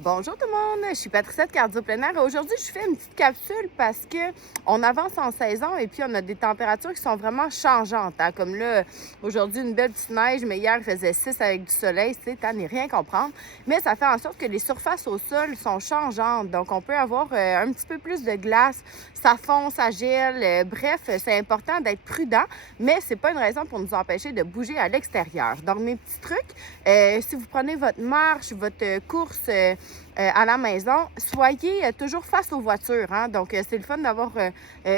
Bonjour tout le monde, je suis Patricia de Cardio Plein Air. Aujourd'hui, je fais une petite capsule parce que on avance en saison et puis on a des températures qui sont vraiment changeantes. Hein? Comme là, aujourd'hui, une belle petite neige, mais hier, il faisait 6 avec du soleil, c'est à n'y rien comprendre. Mais ça fait en sorte que les surfaces au sol sont changeantes. Donc, on peut avoir un petit peu plus de glace, ça fond, ça gèle. Bref, c'est important d'être prudent, mais c'est pas une raison pour nous empêcher de bouger à l'extérieur. Donc, mes petits trucs, si vous prenez votre marche, votre course, à la maison, soyez toujours face aux voitures. Hein? Donc, c'est le fun d'avoir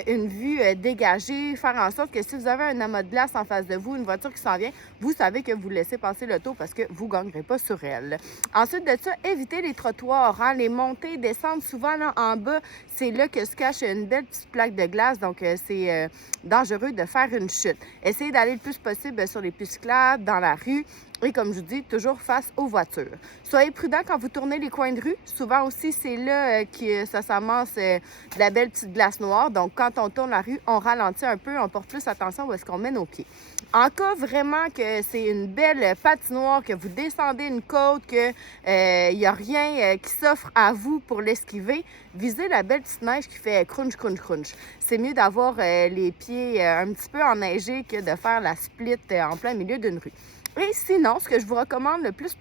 une vue dégagée, faire en sorte que si vous avez un amas de glace en face de vous, une voiture qui s'en vient, vous savez que vous laissez passer l'auto parce que vous ne gagnerez pas sur elle. Ensuite de ça, évitez les trottoirs. Hein? Les montées, descendre souvent là, en bas, c'est là que se cache une belle petite plaque de glace. Donc, c'est dangereux de faire une chute. Essayez d'aller le plus possible sur les pistes cyclables, dans la rue. Et comme je vous dis, toujours face aux voitures. Soyez prudent quand vous tournez les coins de rue. Souvent aussi, c'est là que ça s'amasse de la belle petite glace noire. Donc, quand on tourne la rue, on ralentit un peu, on porte plus attention où est-ce qu'on met nos pieds. En cas vraiment que c'est une belle patinoire, que vous descendez une côte, qu'il n'y a rien qui s'offre à vous pour l'esquiver, visez la belle petite neige qui fait crunch, crunch, crunch. C'est mieux d'avoir les pieds un petit peu enneigés que de faire la split en plein milieu d'une rue. Et sinon, ce que je vous recommande le plus,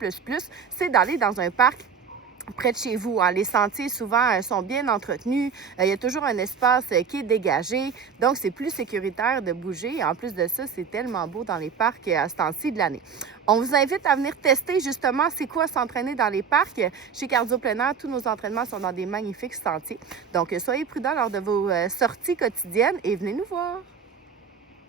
c'est d'aller dans un parc près de chez vous. Hein. Les sentiers, souvent, sont bien entretenus. Il y a toujours un espace qui est dégagé. Donc, c'est plus sécuritaire de bouger. En plus de ça, c'est tellement beau dans les parcs à ce temps-ci de l'année. On vous invite à venir tester justement c'est quoi s'entraîner dans les parcs. Chez Cardio Plein Air, tous nos entraînements sont dans des magnifiques sentiers. Donc, soyez prudents lors de vos sorties quotidiennes et venez nous voir.